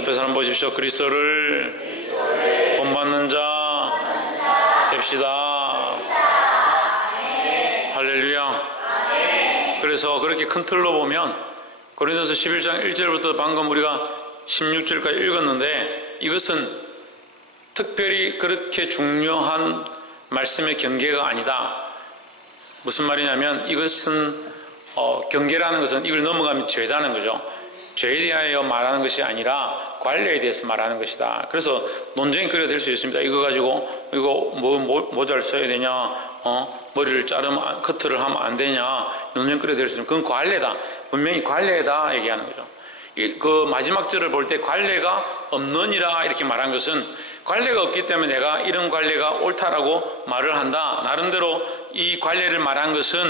옆에 사람 보십시오. 그리스도를 본받는 자 됩시다. 할렐루야. 그래서 그렇게 큰 틀로 보면 고린도서 11장 1절부터 방금 우리가 16절까지 읽었는데, 이것은 특별히 그렇게 중요한 말씀의 경계가 아니다. 무슨 말이냐면, 이것은 경계라는 것은 이걸 넘어가면 죄다는 거죠. 죄에 대하여 말하는 것이 아니라 관례에 대해서 말하는 것이다. 그래서 논쟁이 그래 될 수 있습니다. 이거 가지고 이거 모자를 써야 되냐, 머리를 자르면 커트를 하면 안 되냐, 논쟁이 그래 될 수 있습니다. 그건 관례다. 분명히 관례다 얘기하는 거죠. 그 마지막 절을 볼 때 관례가 없느니라 이렇게 말한 것은, 관례가 없기 때문에 내가 이런 관례가 옳다라고 말을 한다, 나름대로 이 관례를 말한 것은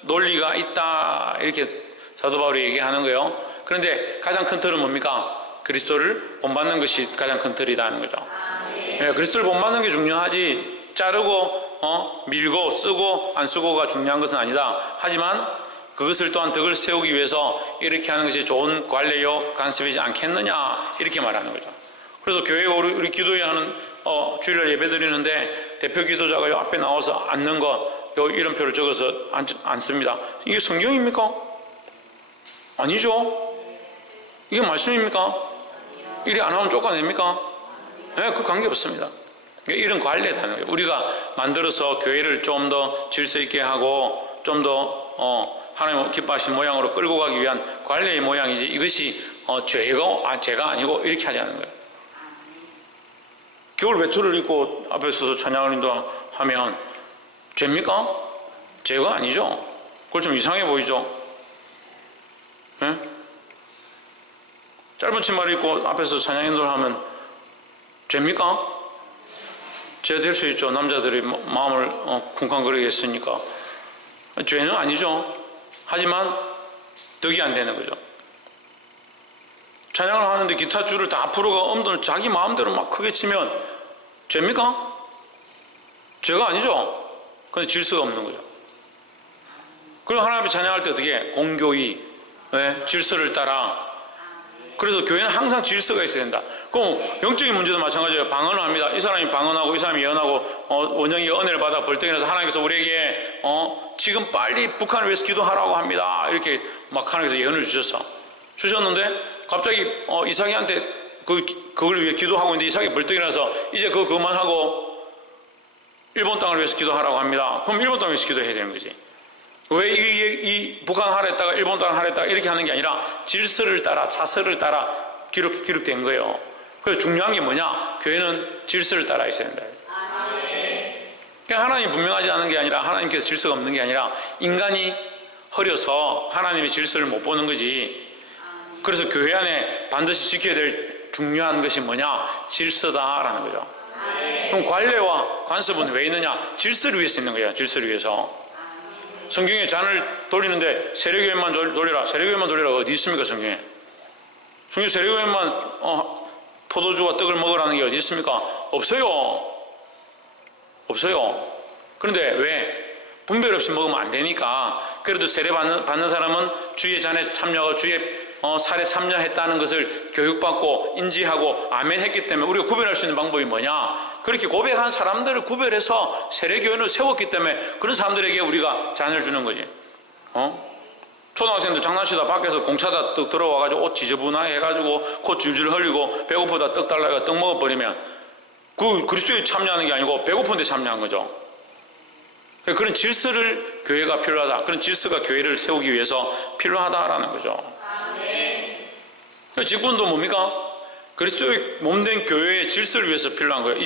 논리가 있다, 이렇게 사도 바울이 얘기하는 거예요. 그런데 가장 큰 틀은 뭡니까? 그리스도를 본받는 것이 가장 큰 틀이라는 거죠. 네, 그리스도를 본받는 게 중요하지, 자르고 밀고 쓰고 안 쓰고가 중요한 것은 아니다. 하지만 그것을 또한 덕을 세우기 위해서 이렇게 하는 것이 좋은 관례요 간섭이지 않겠느냐, 이렇게 말하는 거죠. 그래서 교회가 우리 기도회 하는 주일날 예배 드리는데 대표 기도자가 요 앞에 나와서 앉는 거, 요 이름표를 적어서 앉습니다. 이게 성경입니까? 아니죠. 이게 말씀입니까? 이리 안 하면 쫓아냅니까? 네, 그 관계 없습니다. 이런 관례다는 거예요. 우리가 만들어서 교회를 좀 더 질서 있게 하고 좀 더 하나님 기뻐하시는 모양으로 끌고 가기 위한 관례의 모양이지, 이것이 죄가 아니고 이렇게 하지 않는 거예요. 겨울 외투를 입고 앞에 서서 찬양을 인도하면 죄입니까? 죄가 아니죠. 그걸 좀 이상해 보이죠? 네? 짧은 치마를 입고 앞에서 찬양 인도를 하면 죄입니까? 죄 될 수 있죠. 남자들이 마음을 쿵쾅거리게 했으니까. 죄는 아니죠. 하지만 덕이 안 되는 거죠. 찬양을 하는데 기타 줄을 다 앞으로가 엄도를 자기 마음대로 막 크게 치면 죄입니까? 죄가 아니죠. 근데 질서가 없는 거죠. 그리고 하나님 앞에 찬양할 때 어떻게 해? 공교히, 왜? 질서를 따라. 그래서 교회는 항상 질서가 있어야 된다. 그럼 영적인 문제도 마찬가지예요. 방언을 합니다. 이 사람이 방언하고 이 사람이 예언하고 원영이 은혜를 받아 벌떡이라서 하나님께서 우리에게 지금 빨리 북한을 위해서 기도하라고 합니다. 이렇게 막 하나님께서 예언을 주셨는데 갑자기 이삭이한테 그걸 위해 기도하고 있는데 이삭이 벌떡이라서 이제 그거 그만하고 일본 땅을 위해서 기도하라고 합니다. 그럼 일본 땅을 위해서 기도해야 되는 거지. 왜 이 북한 하랬다가 일본 땅 하랬다가 이렇게 하는 게 아니라 질서를 따라 차서를 따라 기록된 거예요. 그래서 중요한 게 뭐냐? 교회는 질서를 따라 있어야 된다. 그러니까 하나님이 분명하지 않은 게 아니라, 하나님께서 질서가 없는 게 아니라 인간이 흐려서 하나님의 질서를 못 보는 거지. 그래서 교회 안에 반드시 지켜야 될 중요한 것이 뭐냐? 질서다라는 거죠. 그럼 관례와 관습은 왜 있느냐? 질서를 위해서 있는 거예요. 질서를 위해서. 성경에 잔을 돌리는데 세례교회만 돌리라, 세례교회만 돌리라 어디 있습니까? 성경에 세례교회만 포도주와 떡을 먹으라는 게 어디 있습니까? 없어요. 그런데 왜? 분별 없이 먹으면 안 되니까. 그래도 세례 받는 사람은 주의 잔에 참여하고 주의 살에 참여했다는 것을 교육받고 인지하고 아멘 했기 때문에 우리가 구별할 수 있는 방법이 뭐냐? 그렇게 고백한 사람들을 구별해서 세례교회를 세웠기 때문에 그런 사람들에게 우리가 잔을 주는 거지. 초등학생들 장난치다 밖에서 공차다 떡 들어와가지고 옷 지저분하게 해가지고 코 줄줄 흘리고 배고프다 떡 달라고 떡 먹어버리면 그 그리스도에 참여하는 게 아니고 배고픈데 참여한 거죠. 그런 질서를 교회가 필요하다. 그런 질서가 교회를 세우기 위해서 필요하다라는 거죠. 직분도 뭡니까? 그리스도의 몸된 교회의 질서를 위해서 필요한 거예요.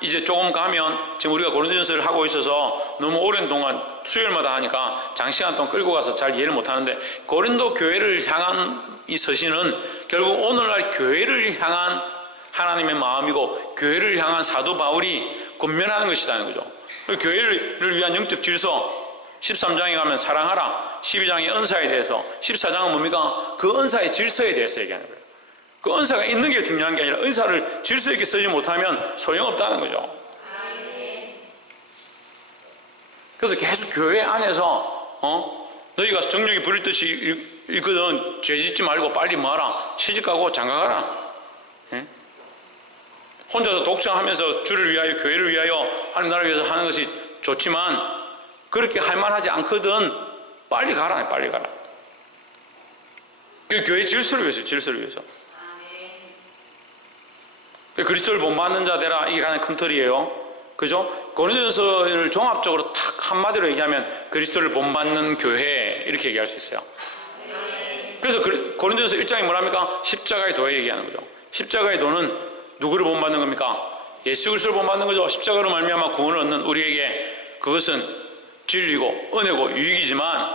이제 조금 가면, 지금 우리가 고린도전서를 하고 있어서 너무 오랜 동안 수요일마다 하니까 장시간 동안 끌고 가서 잘 이해를 못 하는데, 고린도 교회를 향한 이 서신은 결국 오늘날 교회를 향한 하나님의 마음이고 교회를 향한 사도 바울이 권면하는 것이라는 거죠. 교회를 위한 영적 질서, 13장에 가면 사랑하라, 12장의 은사에 대해서, 14장은 뭡니까? 그 은사의 질서에 대해서 얘기하는 거예요. 그 은사가 있는 게 중요한 게 아니라 은사를 질서 있게 쓰지 못하면 소용없다는 거죠. 그래서 계속 교회 안에서 너희가 정력이 부릴 듯이 있거든, 죄 짓지 말고 빨리 뭐하라? 시집가고 장가가라. 예? 혼자서 독청하면서 주를 위하여 교회를 위하여 하나님 나라를 위해서 하는 것이 좋지만 그렇게 할 만하지 않거든. 빨리 가라. 빨리 가라. 그 교회 질서를 위해서, 질서를 위해서. 그리스도를 본받는 자 되라. 이게 가장 큰 틀이에요. 그죠? 고린도전서를 종합적으로 탁 한마디로 얘기하면 그리스도를 본받는 교회 이렇게 얘기할 수 있어요. 그래서 고린도전서 1장이 뭐랍니까? 십자가의 도에 얘기하는 거죠. 십자가의 도는 누구를 본받는 겁니까? 예수 그리스도를 본받는 거죠. 십자가로 말미암아 구원을 얻는 우리에게 그것은 진리고 은혜고 유익이지만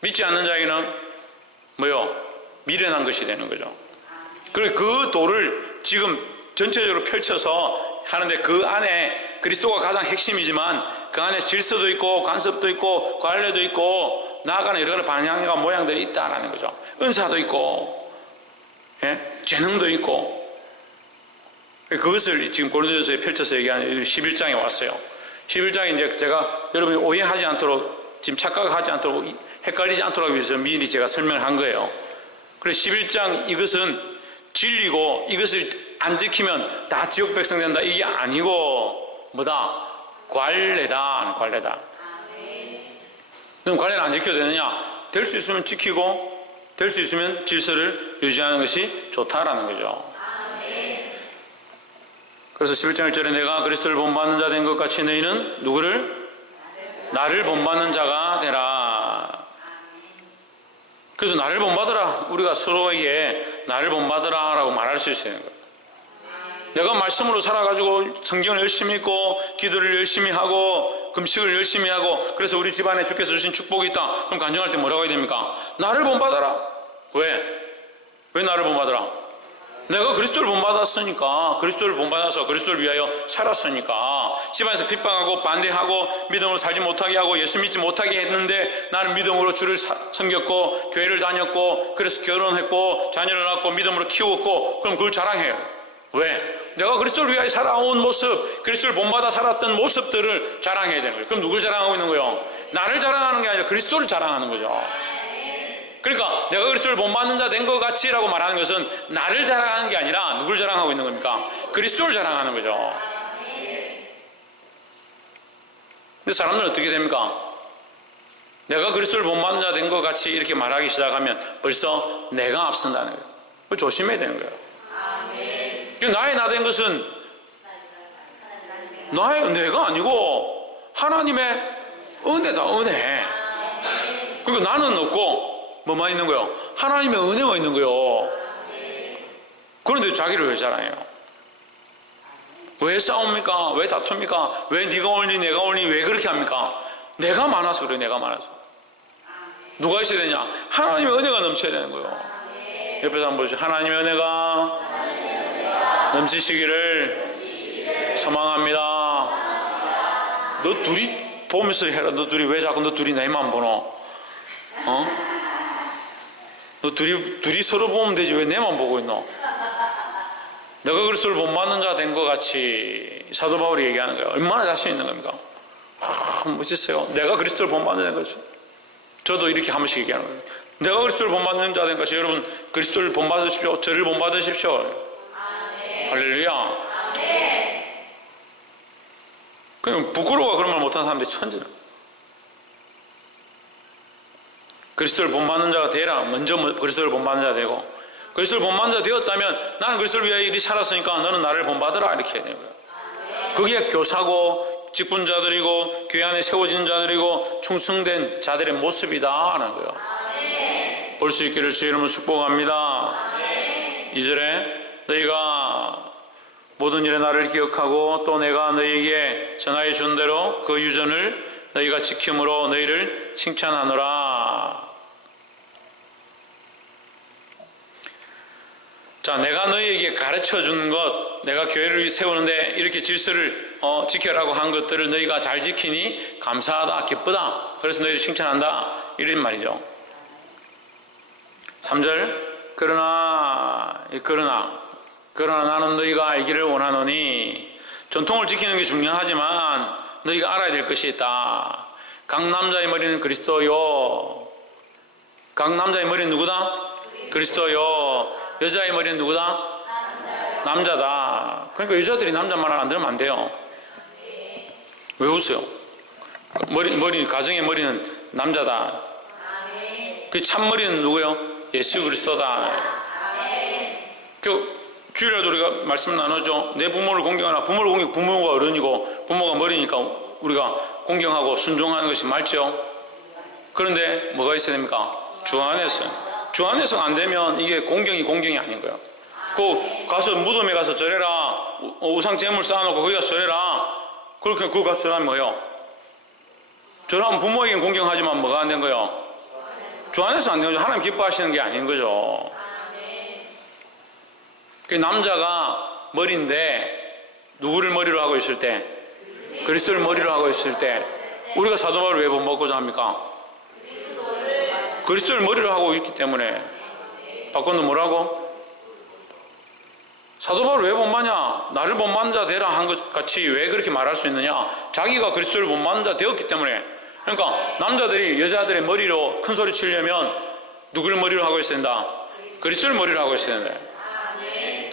믿지 않는 자에게는 뭐요? 미련한 것이 되는 거죠. 그리고 그 도를 지금 전체적으로 펼쳐서 하는데 그 안에 그리스도가 가장 핵심이지만 그 안에 질서도 있고 간섭도 있고 관례도 있고 나아가는 여러 가지 방향과 모양들이 있다라는 거죠. 은사도 있고, 예? 재능도 있고. 그것을 지금 고린도전서에 펼쳐서 얘기하는 11장에 왔어요. 11장에 이제 제가 여러분이 오해하지 않도록, 지금 착각하지 않도록, 헷갈리지 않도록 위해서 미리 제가 설명을 한 거예요. 그래서 11장 이것은 진리고 이것을 안 지키면 다 지옥 백성 된다. 이게 아니고 뭐다? 관례다. 관례다. 그럼 관례는 안 지켜도 되느냐? 될 수 있으면 지키고 될 수 있으면 질서를 유지하는 것이 좋다라는 거죠. 그래서 11장 1절에 내가 그리스도를 본받는 자 된 것 같이 너희는 누구를? 나를 본받는 자가 되라. 그래서 나를 본받으라. 우리가 서로에게 나를 본받으라 라고 말할 수 있어야 되는 거예요. 내가 말씀으로 살아가지고 성경을 열심히 읽고 기도를 열심히 하고 금식을 열심히 하고 그래서 우리 집안에 주께서 주신 축복이 있다. 그럼 간증할 때 뭐라고 해야 됩니까? 나를 본받아라. 왜? 왜 나를 본받아라? 내가 그리스도를 본받았으니까, 그리스도를 본받아서 그리스도를 위하여 살았으니까, 집안에서 핍박하고 반대하고 믿음으로 살지 못하게 하고 예수 믿지 못하게 했는데 나는 믿음으로 주를 섬겼고 교회를 다녔고 그래서 결혼했고 자녀를 낳고 믿음으로 키웠고 그럼 그걸 자랑해요. 왜? 내가 그리스도를 위하여 살아온 모습, 그리스도를 본받아 살았던 모습들을 자랑해야 되는 거예요. 그럼 누굴 자랑하고 있는 거예요? 나를 자랑하는 게 아니라 그리스도를 자랑하는 거죠. 그러니까 내가 그리스도를 본받는 자 된 것 같이 라고 말하는 것은 나를 자랑하는 게 아니라 누굴 자랑하고 있는 겁니까? 그리스도를 자랑하는 거죠. 근데 사람들은 어떻게 됩니까? 내가 그리스도를 본받는 자 된 것 같이 이렇게 말하기 시작하면 벌써 내가 앞선다는 거예요. 그걸 조심해야 되는 거예요. 나의 나 된 것은 나의 내가 아니고 하나님의 은혜다. 은혜. 그리고 나는 없고 뭐만 있는 거예요? 하나님의 은혜만 있는 거예요. 그런데 자기를 왜 자랑해요? 왜 싸웁니까? 왜 다툽니까? 왜 네가 옳니 내가 옳니 왜 그렇게 합니까? 내가 많아서 그래요. 내가 많아서. 누가 있어야 되냐? 하나님의 은혜가 넘쳐야 되는 거예요. 옆에서 한번 보시죠. 하나님의 은혜가 넘치시기를 소망합니다. 너 둘이 보면서 해라. 너 둘이 왜 자꾸 너 둘이 내만 보노? 너 둘이 서로 보면 되지 왜 내만 보고 있노? 내가 그리스도를 본받는 자 된 것 같이 사도 바울이 얘기하는 거예요. 얼마나 자신 있는 겁니까? 멋있어요. 내가 그리스도를 본받는 자 된 것이. 저도 이렇게 한 번씩 얘기하는 거예요. 내가 그리스도를 본받는 자 된 것이. 여러분 그리스도를 본받으십시오. 저를 본받으십시오. 할렐루야. 그냥 부끄러워 그런 말 못하는 사람들이 천지는. 그리스도를 본받는 자가 되라. 먼저 그리스도를 본받는 자가 되고 그리스도를 본받는 자가 되었다면 나는 그리스도를 위하여 이리 살았으니까 너는 나를 본받으라 이렇게 해야 되는 거예요. 그게 교사고 직분자들이고 교회 안에 세워진 자들이고 충성된 자들의 모습이다 하는 거예요. 볼 수 있기를 주의 이름으로 축복합니다. 2절에 너희가 모든 일에 나를 기억하고 또 내가 너희에게 전하여 준 대로 그 유전을 너희가 지킴으로 너희를 칭찬하노라. 자, 내가 너희에게 가르쳐 준 것, 내가 교회를 세우는데 이렇게 질서를 지켜라고 한 것들을 너희가 잘 지키니 감사하다, 기쁘다. 그래서 너희를 칭찬한다. 이런 말이죠. 3절 그러나 나는 너희가 알기를 원하노니 전통을 지키는 게 중요하지만 너희가 알아야 될 것이 있다. 각 남자의 머리는 그리스도요. 각 남자의 머리는 누구다? 그리스도요. 여자의 머리는 누구다? 남자다. 그러니까 여자들이 남자 말 안 들으면 안 돼요. 왜 웃어요? 머리, 가정의 머리는 남자다. 그 참머리는 누구요? 예수 그리스도다. 그 주일에도 우리가 말씀 나누죠. 내 부모를 공경하라. 부모를 공경, 부모가 어른이고 부모가 머리니까 우리가 공경하고 순종하는 것이 맞죠. 그런데 뭐가 있어야 됩니까? 주 안에서. 주 안에서 안 되면 이게 공경이 아닌 거예요. 그 가서 무덤에 가서 절해라. 우상 제물 쌓아놓고 거기 가서 절해라. 그렇게 그거 가서 절하면 뭐예요? 절하면 부모에겐 공경하지만 뭐가 안 된 거예요? 주 안에서 안 되는 거죠. 하나님 기뻐하시는 게 아닌 거죠. 그 남자가 머리인데 누구를 머리로 하고 있을 때? 그리스도를 머리로 하고 있을 때 우리가 사도 바울을 왜 본받고자 합니까? 그리스도를 머리로 하고 있기 때문에. 바꿔는 뭐라고? 사도 바울을 왜 본받냐? 나를 본받는 자 되라 한 것 같이 왜 그렇게 말할 수 있느냐? 자기가 그리스도를 본받는 자 되었기 때문에. 그러니까 남자들이 여자들의 머리로 큰 소리 치려면 누구를 머리로 하고 있어야 된다? 그리스도를 머리로 하고 있어야 된다.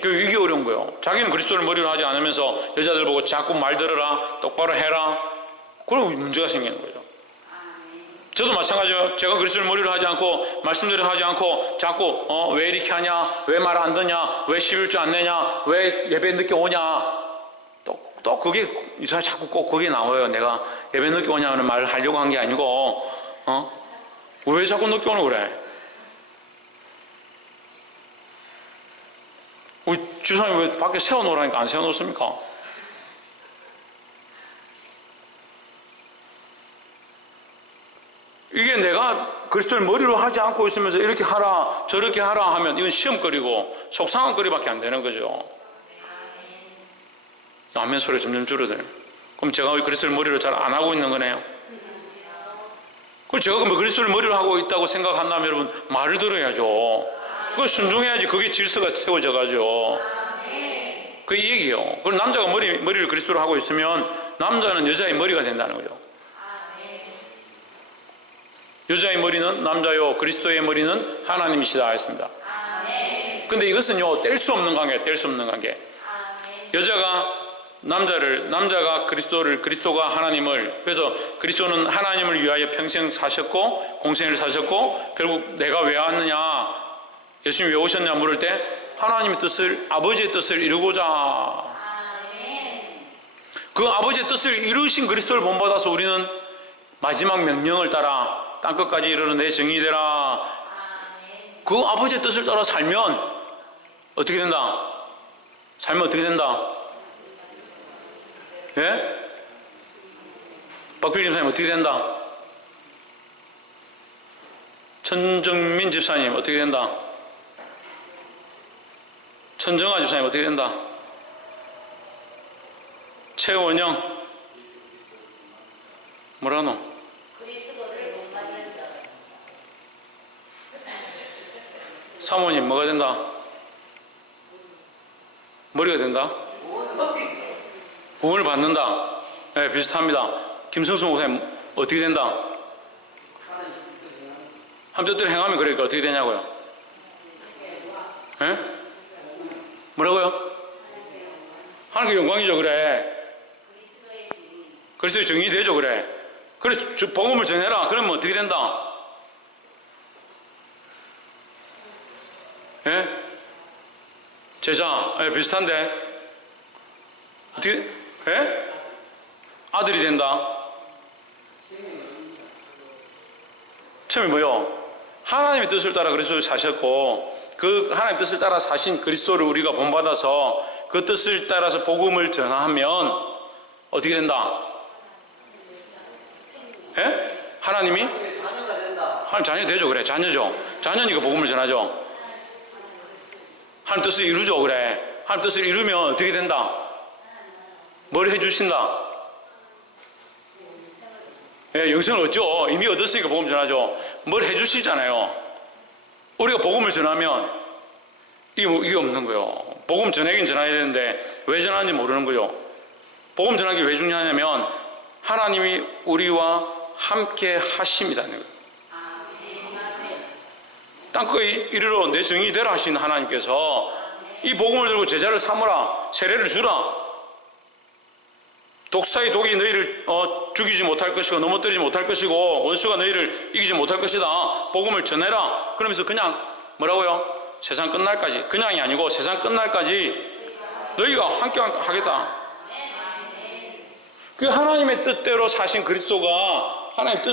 이게 어려운 거예요. 자기는 그리스도를 머리로 하지 않으면서 여자들 보고 자꾸 말 들어라, 똑바로 해라. 그러면 문제가 생기는 거죠. 저도 마찬가지예요. 제가 그리스도를 머리로 하지 않고 말씀대로 하지 않고 자꾸 왜 이렇게 하냐, 왜 말 안 듣냐, 왜 11주 안 내냐, 왜 예배 늦게 오냐, 또 그게 이상하게 자꾸 꼭 그게 나와요. 내가 예배 늦게 오냐는 말을 하려고 한 게 아니고 왜 자꾸 늦게 오는 그래? 우리 주사님 왜 밖에 세워놓으라니까 안 세워놓습니까? 이게 내가 그리스도를 머리로 하지 않고 있으면서 이렇게 하라 저렇게 하라 하면 이건 시험거리고 속상한거리밖에 안 되는 거죠. 아멘 소리 점점 줄어들어요. 그럼 제가 그리스도를 머리로 잘 안 하고 있는 거네요. 그럼 제가 그리스도를 머리로 하고 있다고 생각한다면 여러분 말을 들어야죠. 그걸 순종해야지 그게 질서가 세워져가지고. 그 얘기예요. 그럼 남자가 머리를 그리스도로 하고 있으면 남자는 여자의 머리가 된다는 거죠. 여자의 머리는 남자요, 그리스도의 머리는 하나님이시다 했습니다. 근데 이것은요, 뗄 수 없는 관계예요. 뗄 수 없는 관계. 남자가 그리스도가 하나님을, 그래서 그리스도는 하나님을 위하여 평생 사셨고 공생을 사셨고 결국 내가 왜 왔느냐, 예수님이 왜 오셨냐 물을 때 하나님의 뜻을, 아버지의 뜻을 이루고자. 그 아버지의 뜻을 이루신 그리스도를 본받아서 우리는 마지막 명령을 따라 땅끝까지 이르러 내 정이 되라. 그 아버지의 뜻을 따라 살면 어떻게 된다? 살면 어떻게 된다? 예? 박필 집사님 어떻게 된다? 천정민 집사님 어떻게 된다? 천정아 집사님 어떻게 된다? 최원영 뭐라노? 사모님 뭐가 된다? 머리가 된다? 구원을 받는다? 네, 비슷합니다. 김성수 목사님 어떻게 된다? 한 뜻대로 행하면 그러니까 어떻게 되냐고요? 네? 뭐라고요? 하나님께 영광이죠. 그래, 그리스도의 정의이 되죠. 그래, 복음을 전해라. 그러면 어떻게 된다? 예? 제자, 예, 비슷한데 어떻게? 예? 아들이 된다. 처음에 뭐요? 하나님의 뜻을 따라 그리스도를 사셨고 그 하나님의 뜻을 따라 사신 그리스도를 우리가 본받아서 그 뜻을 따라서 복음을 전하면 어떻게 된다? 예? 하나님이? 하나님 자녀 되죠. 그래, 자녀죠. 자녀니까 복음을 전하죠. 하나님 뜻을 이루죠. 그래, 하나님 뜻을 이루면 어떻게 된다? 뭘 해주신다? 예, 영생을 얻죠. 이미 얻었으니까 복음 전하죠. 뭘 해주시잖아요. 우리가 복음을 전하면 이게 없는 거예요. 복음 전하긴 전해야 되는데 왜 전하는지 모르는 거죠. 복음 전하기 왜 중요하냐면 하나님이 우리와 함께 하심이라는 거예요. 땅끝에 이르러 내 정이 되라 하신 하나님께서 이 복음을 들고 제자를 삼으라, 세례를 주라. 독사의 독이 너희를 죽이지 못할 것이고 넘어뜨리지 못할 것이고 원수가 너희를 이기지 못할 것이다. 복음을 전해라. 그러면서 그냥 뭐라고요? 세상 끝날까지, 그냥이 아니고 세상 끝날까지 너희가 함께 하겠다. 그 하나님의 뜻대로 사신 그리스도가 하나님의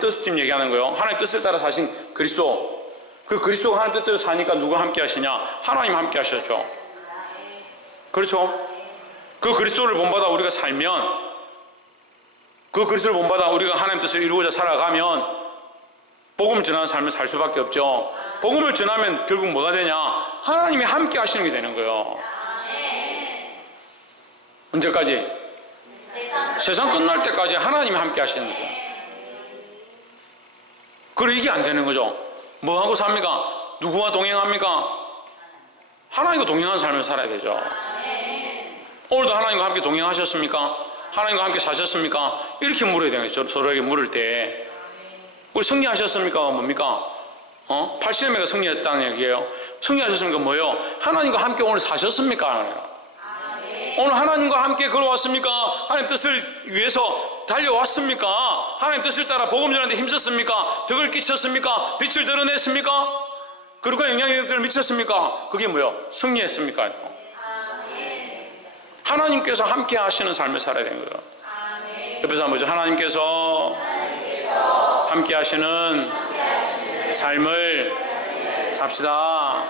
뜻을 지금 얘기하는 거예요. 하나님의 뜻을 따라 사신 그리스도. 그 그리스도가 하나님 뜻대로 사니까 누가 함께 하시냐? 하나님 함께 하셨죠. 그렇죠? 그 그리스도를 본받아 우리가 살면, 그 그리스도를 본받아 우리가 하나님 뜻을 이루고자 살아가면 복음 전하는 삶을 살 수밖에 없죠. 복음을 전하면 결국 뭐가 되냐? 하나님이 함께 하시는 게 되는 거예요. 언제까지? 세상 끝날 때까지 하나님이 함께 하시는 거죠. 그리고 이게 안 되는 거죠. 뭐하고 삽니까? 누구와 동행합니까? 하나님과 동행하는 삶을 살아야 되죠. 오늘도 하나님과 함께 동행하셨습니까? 하나님과 함께 사셨습니까? 이렇게 물어야 되는 거죠. 서로에게 물을 때. 우리 승리하셨습니까? 뭡니까? 80일매가 승리했다는 얘기예요. 승리하셨습니까? 뭐예요? 하나님과 함께 오늘 사셨습니까? 오늘 하나님과 함께 걸어왔습니까? 하나님 뜻을 위해서 달려왔습니까? 하나님 뜻을 따라 복음 전하는데 힘썼습니까? 덕을 끼쳤습니까? 빛을 드러냈습니까? 그리고 영향력들을 미쳤습니까? 그게 뭐예요? 승리했습니까? 하나님께서 함께 하시는 삶을 살아야 되는 거예요. 옆에서 한번 보죠. 하나님께서 함께 하시는 삶을 삽시다.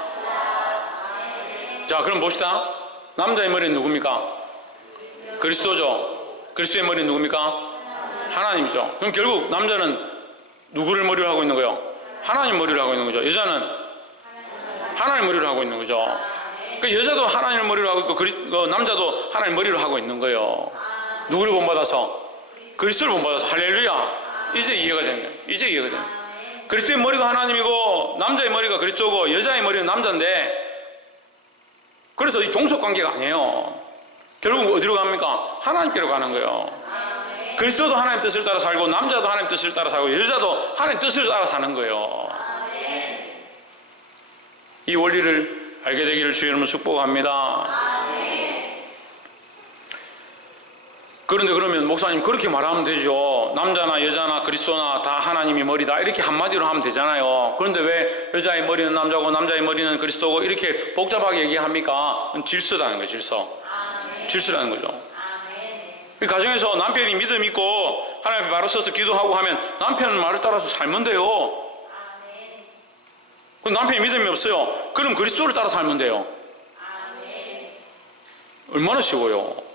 자, 그럼 봅시다. 남자의 머리는 누굽니까? 그리스도죠. 그리스도의 머리는 누굽니까? 하나님이죠. 그럼 결국 남자는 누구를 머리로 하고 있는 거예요? 하나님 머리로 하고 있는 거죠. 여자는 하나님 머리로 하고 있는 거죠. 그 여자도 하나님 머리로 하고 있고 남자도 하나님 머리로 하고 있는 거예요. 누구를 본받아서? 그리스도를 본받아서. 할렐루야. 이제 이해가 되는 거예요. 이제 이해가 되는 거예요. 그리스도의 머리가 하나님이고 남자의 머리가 그리스도고 여자의 머리는 남자인데, 그래서 이 종속관계가 아니에요. 결국 어디로 갑니까? 하나님께로 가는 거예요. 그리스도도 하나님 뜻을 따라 살고 남자도 하나님 뜻을 따라 살고 여자도 하나님 뜻을 따라 사는 거예요. 이 원리를 알게 되기를 주의 이름으로 축복합니다. 그런데 그러면 목사님 그렇게 말하면 되죠. 남자나 여자나 그리스도나 다 하나님이 머리다, 이렇게 한마디로 하면 되잖아요. 그런데 왜 여자의 머리는 남자고 남자의 머리는 그리스도고 이렇게 복잡하게 얘기합니까? 질서라는 거예요. 질서라는 거죠. 이 가정에서 남편이 믿음 있고 하나님 앞에 바로 서서 기도하고 하면 남편 말을 따라서 살면 돼요. 그럼 남편이 믿음이 없어요. 그럼 그리스도를 따라 살면 돼요. 얼마나 쉬워요.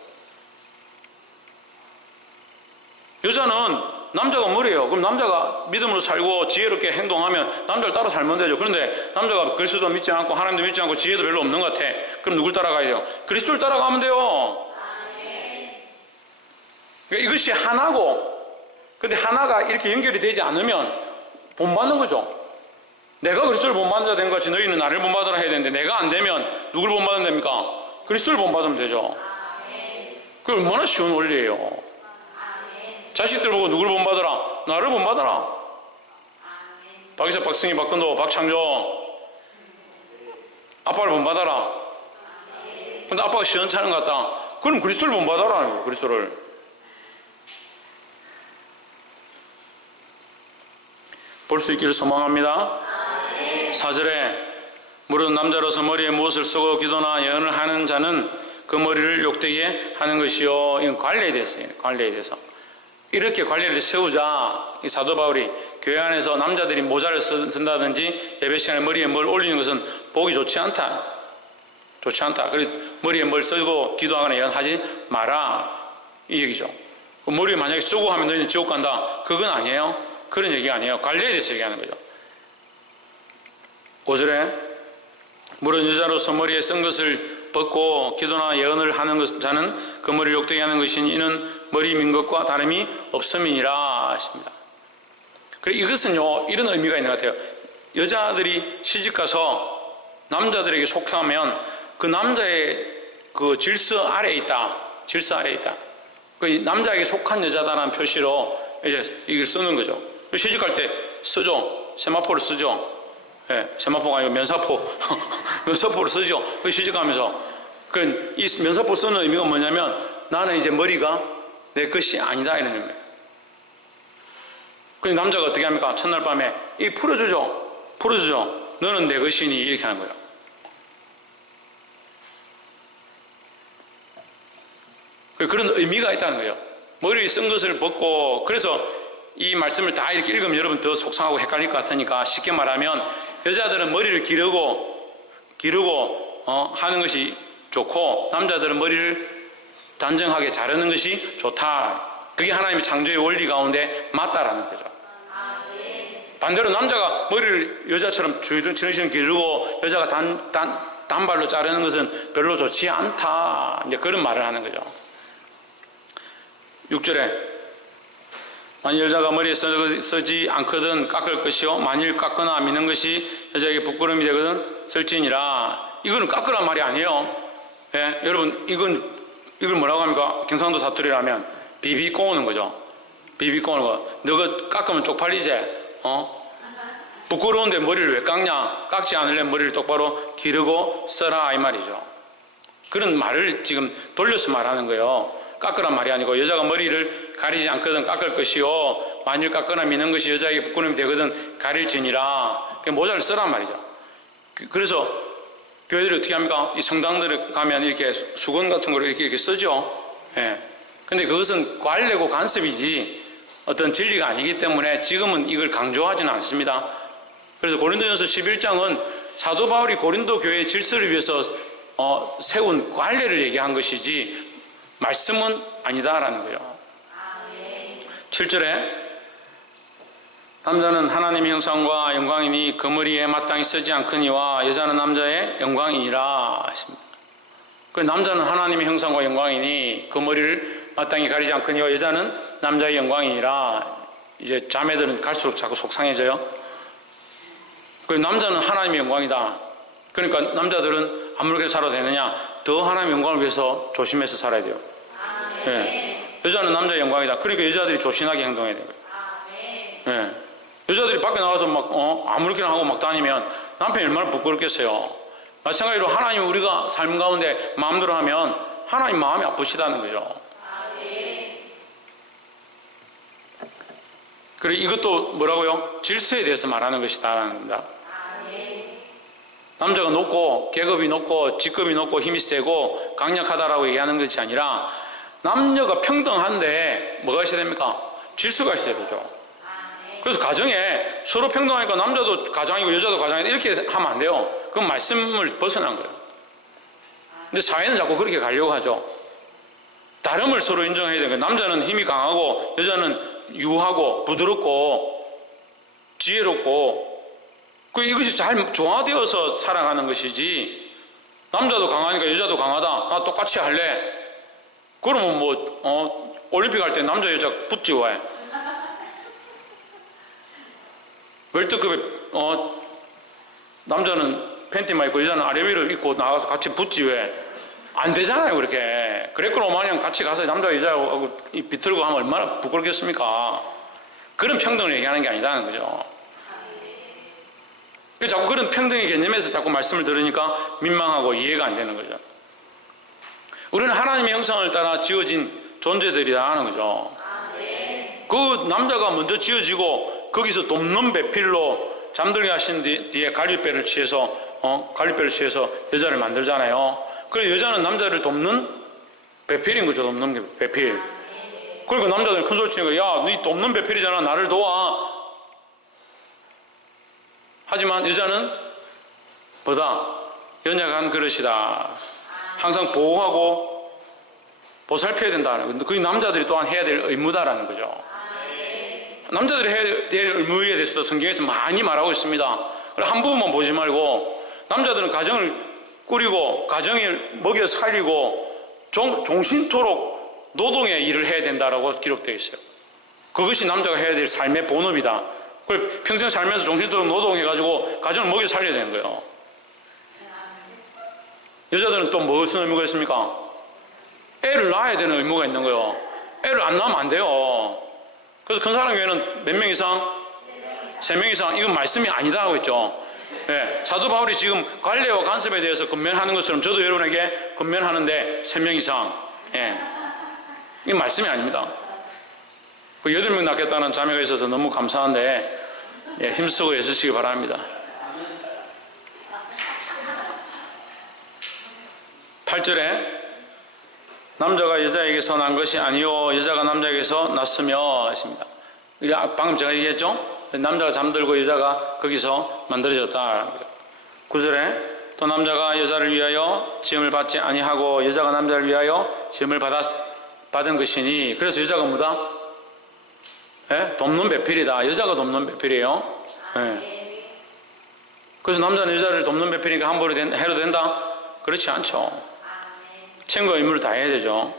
여자는 남자가 머리예요. 그럼 남자가 믿음으로 살고 지혜롭게 행동하면 남자를 따라 살면 되죠. 그런데 남자가 그리스도도 믿지 않고 하나님도 믿지 않고 지혜도 별로 없는 것 같아. 그럼 누굴 따라가야 돼요? 그리스도를 따라가면 돼요. 그러니까 이것이 하나고, 근데 하나가 이렇게 연결이 되지 않으면 본받는 거죠. 내가 그리스도를 본받는 자 된 것 같이 너희는 나를 본받으라 해야 되는데, 내가 안 되면 누굴 본받으면 됩니까? 그리스도를 본받으면 되죠. 그게 얼마나 쉬운 원리예요. 자식들 보고 누굴 본받으라? 나를 본받아라. 박이사, 박승희, 박근도, 박창조, 아빠를 본받아라. 근데 아빠가 시원찮은 것 같다. 그럼 그리스도를 본받아라는 거예요. 그리스도를. 볼 수 있기를 소망합니다. 4절에 무릇 남자로서 머리에 무엇을 쓰고 기도나 예언을 하는 자는 그 머리를 욕되게 하는 것이요. 이건 관례에 대해서, 관례에 대해서. 이렇게 관례를 세우자 이 사도 바울이 교회 안에서 남자들이 모자를 쓴다든지 예배 시간에 머리에 뭘 올리는 것은 보기 좋지 않다. 좋지 않다. 그래서 머리에 뭘 쓰고 기도하거나 예언하지 마라, 이 얘기죠. 머리에 만약에 쓰고 하면 너희는 지옥 간다, 그건 아니에요. 그런 얘기가 아니에요. 관례에 대해서 얘기하는 거죠. 5절에 물은 여자로서 머리에 쓴 것을 벗고 기도나 예언을 하는 자는 그 머리를 욕되게 하는 것이니 이는 머리 민 것과 다름이 없음이니라 하십니다. 그래, 이것은요 이런 의미가 있는 것 같아요. 여자들이 시집가서 남자들에게 속하면 그 남자의 그 질서 아래에 있다. 질서 아래에 있다. 그 남자에게 속한 여자다라는 표시로 이제 이걸 쓰는 거죠. 시집갈 때 쓰죠. 세마포를 쓰죠. 예, 세마포가 아니고 면사포. 면사포를 쓰죠. 그 시집가면서. 이 면사포 쓰는 의미가 뭐냐면 나는 이제 머리가 내 것이 아니다 이런 의미예요. 그럼 남자가 어떻게 합니까? 첫날 밤에 이 풀어주죠. 너는 내 것이니 이렇게 하는 거예요. 그런 의미가 있다는 거예요. 머리에 쓴 것을 벗고, 그래서 이 말씀을 다 이렇게 읽으면 여러분 더 속상하고 헷갈릴 것 같으니까 쉽게 말하면 여자들은 머리를 기르고 하는 것이 좋고 남자들은 머리를 단정하게 자르는 것이 좋다. 그게 하나님의 창조의 원리 가운데 맞다라는 거죠. 반대로 남자가 머리를 여자처럼 주렁주렁 기르고 여자가 단발로 자르는 것은 별로 좋지 않다. 이제 그런 말을 하는 거죠. 6절에 만일 여자가 머리에 쓰지 않거든 깎을 것이요 만일 깎거나 미는 것이 여자에게 부끄러움이 되거든 쓸지니라. 이거는 깎으란 말이 아니에요. 예, 여러분 이걸 뭐라고 합니까? 경상도 사투리라면 비비 꼬우는 거죠. 비비 꼬우는 거. 너가 깎으면 쪽팔리지? 부끄러운데 머리를 왜 깎냐? 깎지 않으려면 머리를 똑바로 기르고 써라 이 말이죠. 그런 말을 지금 돌려서 말하는 거예요. 깎으란 말이 아니고 여자가 머리를 가리지 않거든 깎을 것이요 만일 깎거나 미는 것이 여자에게 부끄러움이 되거든 가릴지니라. 모자를 쓰란 말이죠. 그래서 교회들이 어떻게 합니까? 이 성당들에 가면 이렇게 수건 같은 걸 이렇게 쓰죠. 예. 근데 그것은 관례고 간섭이지 어떤 진리가 아니기 때문에 지금은 이걸 강조하지는 않습니다. 그래서 고린도전서 11장은 사도 바울이 고린도 교회의 질서를 위해서 세운 관례를 얘기한 것이지 말씀은 아니다라는 거예요. 7절에 남자는 하나님의 형상과 영광이니 그 머리에 마땅히 쓰지 않거니와 여자는 남자의 영광이니라 하십니다. 그 남자는 하나님의 형상과 영광이니 그 머리를 마땅히 가리지 않거니와 여자는 남자의 영광이니라. 이제 자매들은 갈수록 자꾸 속상해져요. 그 남자는 하나님의 영광이다. 그러니까 남자들은 아무렇게 살아도 되느냐? 더 하나님의 영광을 위해서 조심해서 살아야 돼요. 예. 여자는 남자의 영광이다. 그러니까 여자들이 조신하게 행동해야 돼요. 예. 여자들이 밖에 나가서 막 아무렇게나 하고 막 다니면 남편이 얼마나 부끄럽겠어요. 마찬가지로 하나님 우리가 삶 가운데 마음대로 하면 하나님 마음이 아프시다는 거죠. 그리고 이것도 뭐라고요? 질서에 대해서 말하는 것이다라는 겁니다. 남자가 높고 계급이 높고 직급이 높고 힘이 세고 강력하다라고 얘기하는 것이 아니라 남녀가 평등한데 뭐가 있어야 됩니까? 질서가 있어야 되죠. 그래서 가정에 서로 평등하니까 남자도 가장이고 여자도 가장이고 이렇게 하면 안 돼요. 그건 말씀을 벗어난 거예요. 근데 사회는 자꾸 그렇게 가려고 하죠. 다름을 서로 인정해야 되는 거예요. 남자는 힘이 강하고 여자는 유하고 부드럽고 지혜롭고 이것이 잘 조화되어서 살아가는 것이지 남자도 강하니까 여자도 강하다. 나 똑같이 할래. 그러면 올림픽 할 때 남자 여자 붙지 왜? 월드컵에 남자는 팬티만 입고 여자는 아래 위로 입고 나가서 같이 붙지 왜? 안 되잖아요 그렇게. 그랬거나 마냥 같이 가서 남자 여자하고 비틀고 하면 얼마나 부끄럽겠습니까? 그런 평등을 얘기하는 게 아니다는 거죠. 자꾸 그런 평등의 개념에서 자꾸 말씀을 들으니까 민망하고 이해가 안 되는 거죠. 우리는 하나님의 형상을 따라 지어진 존재들이다 하는 거죠. 그 남자가 먼저 지어지고 거기서 돕는 배필로 잠들게 하신 뒤에 갈빗배를 취해서 여자를 만들잖아요. 그래서 여자는 남자를 돕는 배필인 거죠. 돕는 게 배필. 그러니까 남자들은 큰 소리 치는 거야. 야, 너 돕는 배필이잖아. 나를 도와. 하지만 여자는 뭐다? 연약한 그릇이다. 항상 보호하고 보살펴야 된다는 거. 그게 남자들이 또한 해야 될 의무다라는 거죠. 남자들이 해야 될 의무에 대해서도 성경에서 많이 말하고 있습니다. 한 부분만 보지 말고 남자들은 가정을 꾸리고 가정을 먹여 살리고 종신토록 노동의 일을 해야 된다라고 기록되어 있어요. 그것이 남자가 해야 될 삶의 본업이다. 그걸 평생 살면서 종신토록 노동해가지고 가정을 먹여 살려야 되는 거예요. 여자들은 또 무슨 의무가 있습니까? 애를 낳아야 되는 의무가 있는 거예요. 애를 안 낳으면 안 돼요. 그래서 큰사랑교회는 몇 명 이상? 3명 이상. 이건 말씀이 아니다 하고 있죠. 예, 사도 바울이 지금 관례와 간섭에 대해서 권면하는 것처럼 저도 여러분에게 권면하는데 3명 이상. 예. 이게 말씀이 아닙니다. 8명 낳겠다는 자매가 있어서 너무 감사한데, 예, 힘쓰고 애쓰시기 바랍니다. 8절에 남자가 여자에게서 난 것이 아니요 여자가 남자에게서 났으며 했습니다. 방금 제가 얘기했죠? 남자가 잠들고 여자가 거기서 만들어졌다. 9절에 또 남자가 여자를 위하여 지음을 받지 아니하고 여자가 남자를 위하여 지음을 받은 것이니, 그래서 여자가 뭐다? 예? 돕는 배필이다. 여자가 돕는 배필이에요. 예. 그래서 남자는 여자를 돕는 배필이니까 함부로 해도 된다? 그렇지 않죠. 책임과 의무를 다 해야 되죠.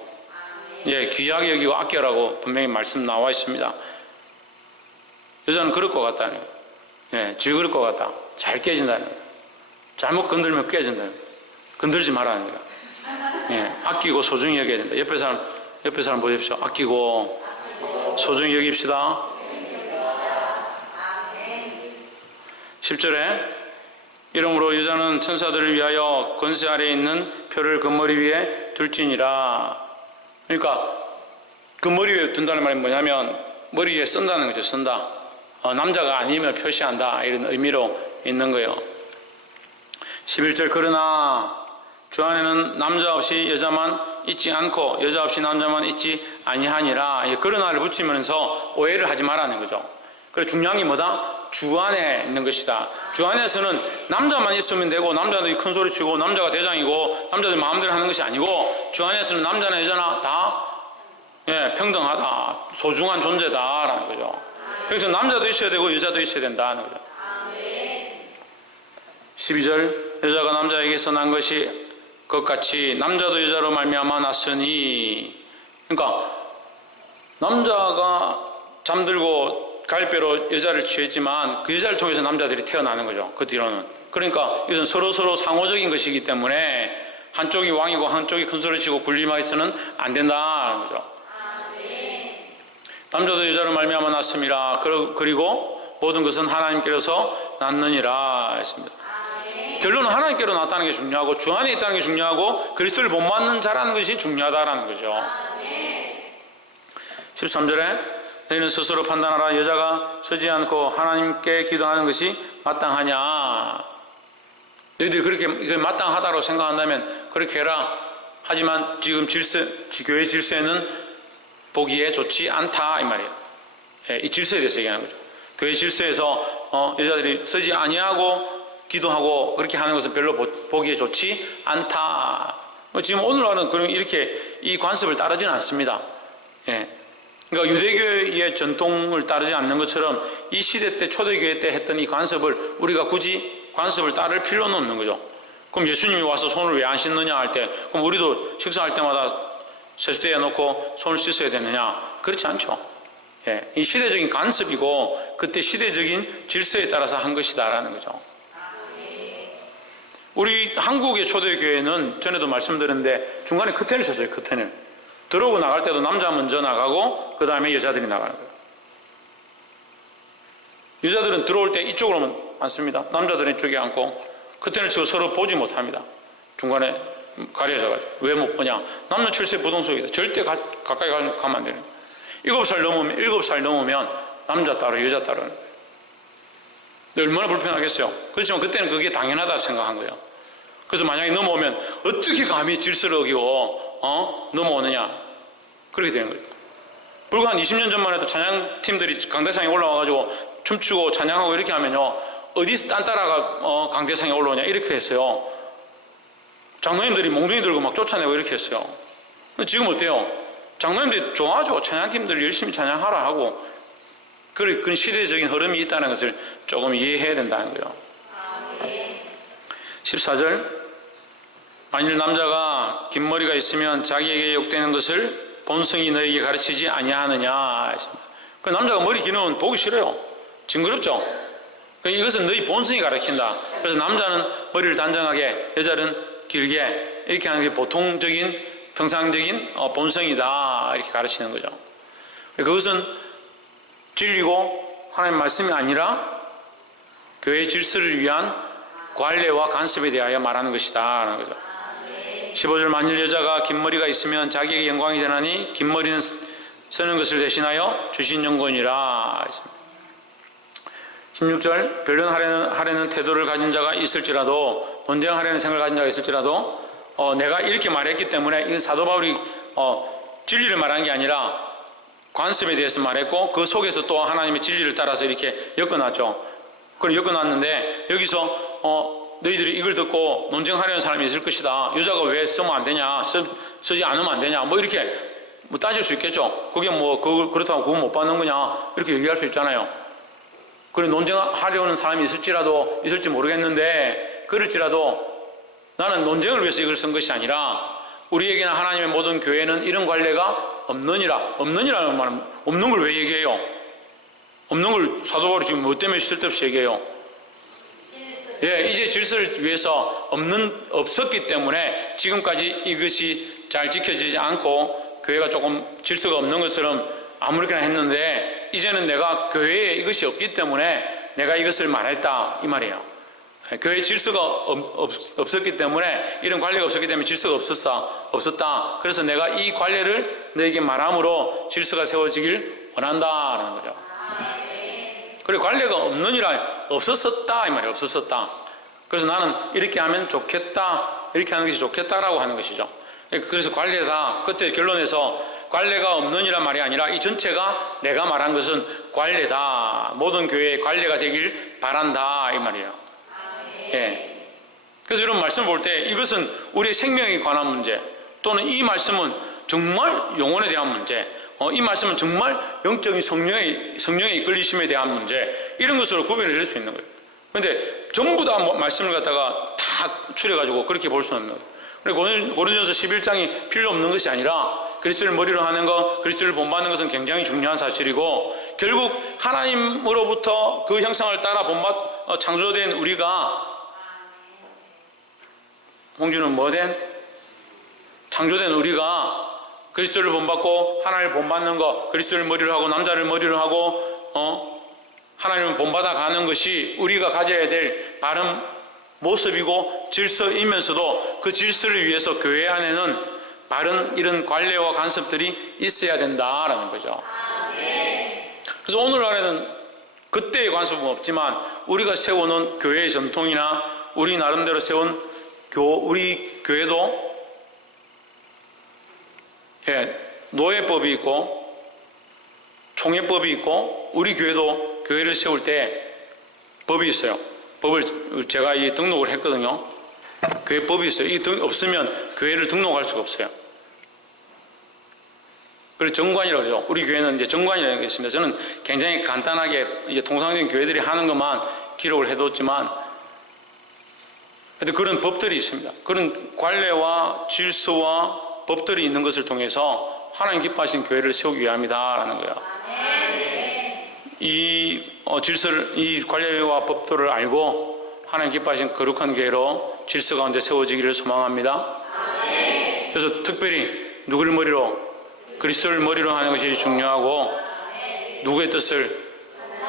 예, 귀하게 여기고 아껴라고 분명히 말씀 나와 있습니다. 여자는 그럴 것 같다는 거예요. 예, 쥐 그럴 것 같다. 잘 깨진다는 거예요. 잘못 건들면 깨진다는 거예요. 건들지 말라는 거예요. 예, 아끼고 소중히 여겨야 된다. 옆에 사람 보십시오. 아끼고 소중히 여깁시다. 10절에 이러므로 여자는 천사들을 위하여 권세 아래에 있는 표를 그 머리 위에 둘지니라. 그러니까 그 머리 위에 둔다는 말이 뭐냐면 머리 위에 쓴다는 거죠. 쓴다. 남자가 아님을 표시한다, 이런 의미로 있는 거예요. 11절 그러나 주 안에는 남자 없이 여자만 있지 않고 여자 없이 남자만 있지 아니하니라. 그러나를 붙이면서 오해를 하지 말라는 거죠. 그래서 중요한 게 뭐다? 주 안에 있는 것이다. 주 안에서는 남자만 있으면 되고 남자들이 큰 소리 치고 남자가 대장이고 남자들 마음대로 하는 것이 아니고, 주 안에서는 남자나 여자나 다 평등하다, 소중한 존재다라는 거죠. 그래서 남자도 있어야 되고 여자도 있어야 된다는 거죠. 12절 여자가 남자에게서 난 것이 그것같이 남자도 여자로 말미암아 났으니, 그러니까 남자가 잠들고 갈배로 여자를 취했지만 그 여자를 통해서 남자들이 태어나는 거죠. 그 뒤로는. 그러니까 이것은 서로 상호적인 것이기 때문에 한쪽이 왕이고 한쪽이 큰 소리 치고 군림하여서는 안 된다는 거죠. 남자도 여자로 말미암아 났음이라. 그리고 모든 것은 하나님께로서 났느니라 했습니다. 결론은 하나님께로 났다는 게 중요하고 주 안에 있다는 게 중요하고 그리스도를 본받는 자라는 것이 중요하다는 거죠. 13절에 너희는 스스로 판단하라. 여자가 서지 않고 하나님께 기도하는 것이 마땅하냐. 너희들이 그렇게 이거 마땅하다고 생각한다면 그렇게 해라. 하지만 지금 교회 질서에는 보기에 좋지 않다, 이 말이에요. 예, 이 질서에 대해서 얘기하는 거죠. 교회 질서에서 여자들이 서지 아니하고 기도하고 그렇게 하는 것은 별로 보기에 좋지 않다. 지금 오늘날은 그럼 이렇게 이 관습을 따르지는 않습니다. 예. 그러니까 유대교의 전통을 따르지 않는 것처럼 이 시대 때 초대교회 때 했던 이 관습을 우리가 굳이 관습을 따를 필요는 없는 거죠. 그럼 예수님이 와서 손을 왜 안 씻느냐 할 때, 그럼 우리도 식사할 때마다 세수대에 놓고 손을 씻어야 되느냐? 그렇지 않죠. 예. 이 시대적인 관습이고 그때 시대적인 질서에 따라서 한 것이다라는 거죠. 우리 한국의 초대교회는 전에도 말씀드렸는데 중간에 커튼을 쳤어요. 커튼을. 들어오고 나갈 때도 남자 먼저 나가고 그 다음에 여자들이 나가는 거예요. 여자들은 들어올 때 이쪽으로만 앉습니다. 남자들은 이쪽에 앉고 커튼을 치고 서로 보지 못합니다. 중간에 가려져가지고. 왜 못 보냐? 남녀 7세 부동석이다. 절대 가까이 가면 안 되는 거예요. 7살 넘으면 남자 따로 여자 따로. 얼마나 불편하겠어요. 그렇지만 그때는 그게 당연하다 생각한 거예요. 그래서 만약에 넘어오면 어떻게 감히 질서를 어기고 넘어오느냐, 그렇게 되는 거예요. 불과 한 20년 전만 해도 찬양팀들이 강대상에 올라와가지고 춤추고 찬양하고 이렇게 하면요, 어디서 딴따라가 강대상에 올라오냐 이렇게 했어요. 장로님들이 몽둥이 들고 막 쫓아내고 이렇게 했어요. 근데 지금 어때요? 장로님들이 좋아하죠. 찬양팀들 열심히 찬양하라 하고. 그런 시대적인 흐름이 있다는 것을 조금 이해해야 된다는 거예요. 14절 만일 남자가 긴 머리가 있으면 자기에게 욕되는 것을 본성이 너에게 가르치지 아니하느냐. 그 남자가 머리 기는 보기 싫어요. 징그럽죠. 이것은 너희 본성이 가르친다. 그래서 남자는 머리를 단정하게, 여자는 길게 이렇게 하는 게 보통적인 평상적인 본성이다, 이렇게 가르치는 거죠. 그것은 진리고 하나님 말씀이 아니라 교회 질서를 위한 관례와 간섭에 대하여 말하는 것이다 라는 거죠. 15절 만일 여자가 긴 머리가 있으면 자기에게 영광이 되나니 긴 머리는 쓰는 것을 대신하여 주신 영광이라. 16절 변론하려는 태도를 가진 자가 있을지라도, 논쟁하려는 생각을 가진 자가 있을지라도 내가 이렇게 말했기 때문에 이건 사도 바울이 진리를 말한 게 아니라 관습에 대해서 말했고 그 속에서 또 하나님의 진리를 따라서 이렇게 엮어놨죠. 그걸 엮어놨는데 여기서 너희들이 이걸 듣고 논쟁하려는 사람이 있을 것이다. 여자가 왜 쓰면 안 되냐, 쓰지 않으면 안 되냐, 뭐 이렇게 뭐 따질 수 있겠죠. 그게 뭐 그렇다고 구원 못 받는 거냐 이렇게 얘기할 수 있잖아요. 그래 논쟁하려는 사람이 있을지 모르겠는데 그럴지라도 나는 논쟁을 위해서 이걸 쓴 것이 아니라 우리에게나 하나님의 모든 교회는 이런 관례가 없느니라는 말은 없는 걸 왜 얘기해요? 없는 걸 사도 바울이 지금 뭐 때문에 쓸데없이 얘기해요? 예, 이제 질서를 위해서 없었기 때문에 지금까지 이것이 잘 지켜지지 않고 교회가 조금 질서가 없는 것처럼 아무렇게나 했는데 이제는 내가 교회에 이것이 없기 때문에 내가 이것을 말했다 이 말이에요. 교회 질서가 없었기 때문에 이런 관례가 없었기 때문에 질서가 없었다. 그래서 내가 이 관례를 너에게 말함으로 질서가 세워지길 원한다라는 거죠. 그리고 관례가 없느니라 없었었다 이 말이에요. 없었었다. 그래서 나는 이렇게 하면 좋겠다, 이렇게 하는 것이 좋겠다라고 하는 것이죠. 그래서 관례다. 그때 결론에서 관례가 없느니란 말이 아니라 이 전체가 내가 말한 것은 관례다. 모든 교회의 관례가 되길 바란다 이 말이에요. 예. 그래서 이런 말씀을 볼 때 이것은 우리의 생명에 관한 문제, 또는 이 말씀은 정말 영혼에 대한 문제, 이 말씀은 정말 영적인 성령의 이끌리심에 대한 문제, 이런 것으로 구별을 낼 수 있는 거예요. 그런데 전부 다 말씀을 갖다가 다 추려가지고 그렇게 볼 수는 없는 거예요. 고린도전서 11장이 필요 없는 것이 아니라 그리스도를 머리로 하는 것, 그리스도를 본받는 것은 굉장히 중요한 사실이고, 결국 하나님으로부터 그 형상을 따라 창조된 우리가, 홍주는 뭐된? 창조된 우리가 그리스도를 본받고 하나님을 본받는 것, 그리스도를 머리로 하고 남자를 머리로 하고 하나님을 본받아 가는 것이 우리가 가져야 될 바른 모습이고 질서이면서도 그 질서를 위해서 교회 안에는 바른 이런 관례와 간섭들이 있어야 된다라는 거죠. 그래서 오늘날에는 그때의 관습은 없지만 우리가 세워놓은 교회의 전통이나 우리 나름대로 세운 우리 교회도 노예법이 있고 총회법이 있고, 우리 교회도 교회를 세울 때 법이 있어요. 법을 제가 등록을 했거든요. 교회 법이 있어요. 이 없으면 교회를 등록할 수가 없어요. 그리고 정관이라고 하죠. 우리 교회는 이제 정관이라는 게 있습니다. 저는 굉장히 간단하게 이제 통상적인 교회들이 하는 것만 기록을 해뒀지만, 그런 법들이 있습니다. 그런 관례와 질서와 법들이 있는 것을 통해서 하나님 기뻐하신 교회를 세우기 위함이다라는 거예요. 이 질서를, 이 관례와 법들을 알고 하나님 기뻐하신 거룩한 교회로 질서 가운데 세워지기를 소망합니다. 그래서 특별히 누구를 머리로? 그리스도를 머리로 하는 것이 중요하고, 누구의 뜻을?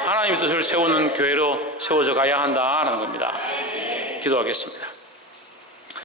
하나님의 뜻을 세우는 교회로 세워져 가야 한다라는 겁니다. 기도하겠습니다.